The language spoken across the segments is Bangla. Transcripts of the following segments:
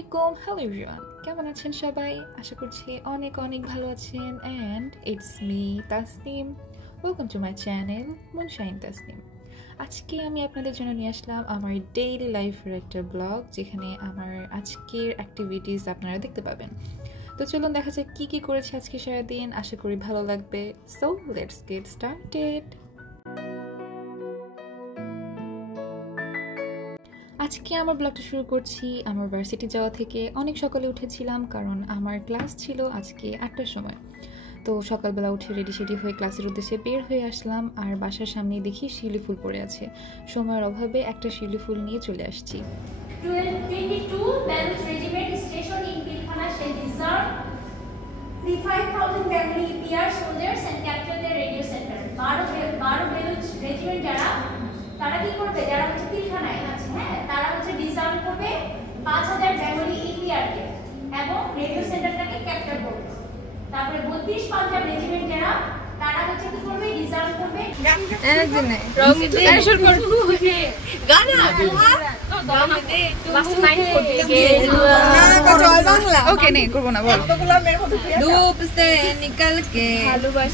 আলাইকুম, হ্যালো এভরিওয়ান, কেমন আছেন সবাই? আশা করছি অনেক অনেক ভালো আছেন। And it's me Tasnim, welcome to my channel moonshine Tasnim. আজকে আমি আপনাদের জন্য নিয়ে আসলাম আমার ডেইলি লাইফের একটা ব্লগ, যেখানে আমার আজকের অ্যাক্টিভিটিস আপনারা দেখতে পাবেন। তো চলুন দেখা যাক কী কী করেছি আজকে সারাদিন। আশা করি ভালো লাগবে। So let's get started. আজকে আমার ব্লগটা শুরু করছি আমার ভার্সিটি যাওয়া থেকে। অনেক সকালে উঠেছিলাম কারণ আমার ক্লাস ছিল আজকে 8টার সময়। তো সকালবেলা উঠে রেডি সেডি হয়ে ক্লাসের উদ্দেশ্যে বের হয়ে আসলাম, আর বাসার সামনে দেখি শিউলি ফুল পড়ে আছে। সময়ের অভাবে একটা শিউলি ফুল নিয়ে চলে আসছি। 22 Beluch Regiment Station in Pilkhana shall deserve the 5,000 Bengali EPR soldiers and capture their radio center. 12 Beluch Regiment তারা কি করবে? যারা হচ্ছে পিলখানায় আছে, হ্যাঁ, তারা হচ্ছে ডিজার্ভ করবে 5,000 বেঙ্গলি ইপিআর কে এবং রেডিও সেন্টারটাকে ক্যাপচার করবে। তারপরে 32 পাঞ্জাব রেজিমেন্ট তারা হচ্ছে কি করবে? ডিজার্ভ করবে ওকে নেই করবো না, বল। धूप से निकल के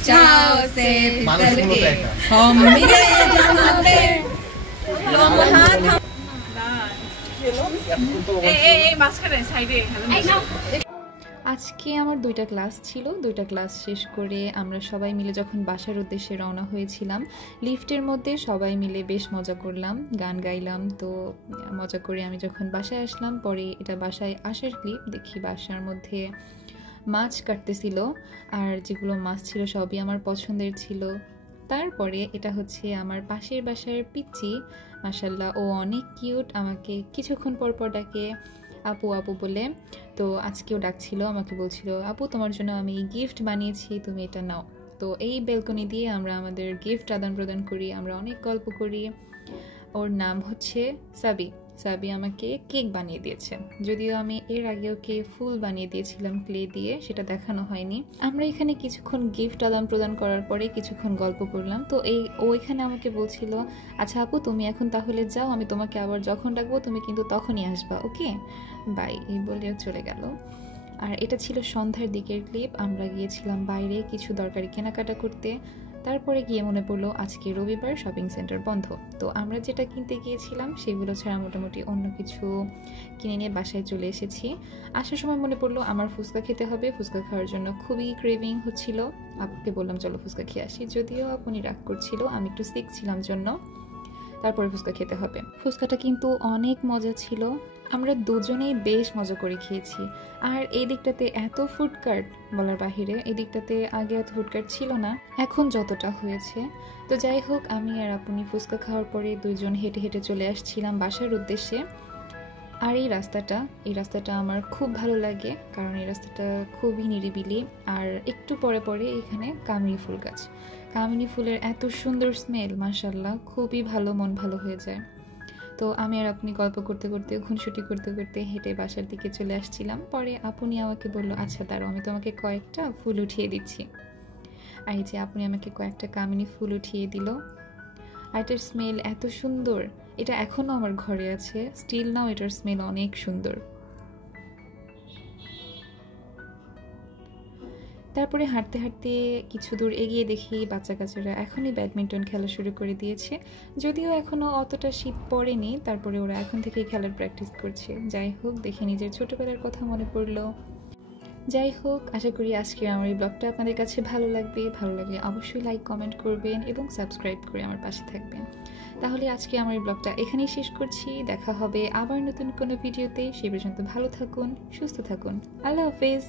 छाँव से फिसल के हम मिले जहाँ पे लम्हा था। আজকে আমার 2টা ক্লাস ছিল। 2টা ক্লাস শেষ করে আমরা সবাই মিলে যখন বাসার উদ্দেশ্যে রওনা হয়েছিলাম, লিফটের মধ্যে সবাই মিলে বেশ মজা করলাম, গান গাইলাম। তো মজা করে আমি যখন বাসায় আসলাম, পরে এটা বাসায় আসার ক্লিপ, দেখি বাসার মধ্যে মাছ কাটতেছিল, আর যেগুলো মাছ ছিল সবই আমার পছন্দের ছিল। তারপরে এটা হচ্ছে আমার পাশের বাসার পিচ্চি, মাশাল্লাহ ও অনেক কিউট, আমাকে কিছুক্ষণ পর পর ডাকে আপু আপু বলে। তো আজকেও ডাকছিল, আমাকে বলছিল আপু তোমার জন্য আমি গিফট বানিয়েছি, তুমি এটা নাও। তো এই বেলকনি দিয়ে আমরা আমাদের গিফট আদান প্রদান করি, আমরা অনেক গল্প করি। ওর নাম হচ্ছে সাবি। সাবি আমাকে কেক বানিয়ে দিয়েছে, যদিও আমি এর আগেও ফুল বানিয়ে দিয়েছিলাম ক্লে দিয়ে, সেটা দেখানো হয়নি। আমরা এখানে কিছুক্ষণ গিফট আদান প্রদান করার পরে কিছুক্ষণ গল্প করলাম। তো ও এখানে আমাকে বলছিল, আচ্ছা আপু তুমি এখন তাহলে যাও, আমি তোমাকে আবার যখন ডাকবো তুমি কিন্তু তখনই আসবা, ওকে বাই, এই বলে চলে গেল। আর এটা ছিল সন্ধ্যার দিকের ক্লিপ। আমরা গিয়েছিলাম বাইরে কিছু দরকারি কেনাকাটা করতে। তারপরে গিয়ে মনে পড়লো আজকে রবিবার, শপিং সেন্টার বন্ধ। তো আমরা যেটা কিনতে গিয়েছিলাম সেগুলো ছাড়া মোটামুটি অন্য কিছু কিনে নিয়ে বাসায় চলে এসেছি। আসার সময় মনে পড়লো আমার ফুচকা খেতে হবে। ফুচকা খাওয়ার জন্য খুবই ক্রেভিং হচ্ছিল। আপুকে বললাম চলো ফুচকা খেয়ে আসি, যদিও আপনি রাগ করছিল, আমি একটু সিক ছিলাম জন্য। তারপরে ফুচকা খেতে হবে। ফুচকাটা কিন্তু অনেক মজা ছিল, আমরা দুজনেই বেশ মজা করে খেয়েছি। আর এই দিকটাতে এত ফুড কার্ট বলার বাহিরে, এই দিকটাতে আগে এত ফুড কার্ট ছিল না, এখন যতটা হয়েছে। তো যাই হোক, আমি আর আপনি ফুচকা খাওয়ার পরে দুইজন হেঁটে হেঁটে চলে আসছিলাম বাসার উদ্দেশ্যে। আর এই রাস্তাটা আমার খুব ভালো লাগে, কারণ এই রাস্তাটা খুবই নিরিবিলি। আর একটু পরে পরে এখানে কামিনী ফুল গাছ, কামিনী ফুলের এত সুন্দর স্মেল, মাশাল্লাহ খুবই ভালো, মন ভালো হয়ে যায়। তো আমি আর আপনি গল্প করতে করতে, খুনসুটি করতে করতে হেঁটে বাসার দিকে চলে আসছিলাম। পরে আপনি আমাকে বললো আচ্ছা দাঁড়াও, আমি তোমাকে কয়েকটা ফুল উঠিয়ে দিচ্ছি। আর এই যে আপনি আমাকে কয়েকটা কামিনী ফুল উঠিয়ে দিল। আর এটার স্মেল এত সুন্দর, এটা এখনও আমার ঘরে আছে, স্টিল নাও এটার স্মেল অনেক সুন্দর। তারপরে হাঁটতে হাঁটতে কিছু দূর এগিয়ে দেখি বাচ্চা কাচ্চারা এখনই ব্যাডমিন্টন খেলা শুরু করে দিয়েছে। যদিও এখনও অতটা শীত পড়েনি, তারপরে ওরা এখন থেকেই খেলার প্র্যাকটিস করছে। যাই হোক, দেখে নিজের ছোটোবেলার কথা মনে পড়লো। যাই হোক, আশা করি আজকে আমার এই ব্লগটা আপনাদের কাছে ভালো লাগবে। ভালো লাগলে অবশ্যই লাইক কমেন্ট করবেন এবং সাবস্ক্রাইব করে আমার পাশে থাকবেন। তাহলে আজকে আমার এই ব্লগটা এখানেই শেষ করছি। দেখা হবে আবার নতুন কোনো ভিডিওতে। সেই পর্যন্ত ভালো থাকুন, সুস্থ থাকুন। আল্লাহ হাফেজ।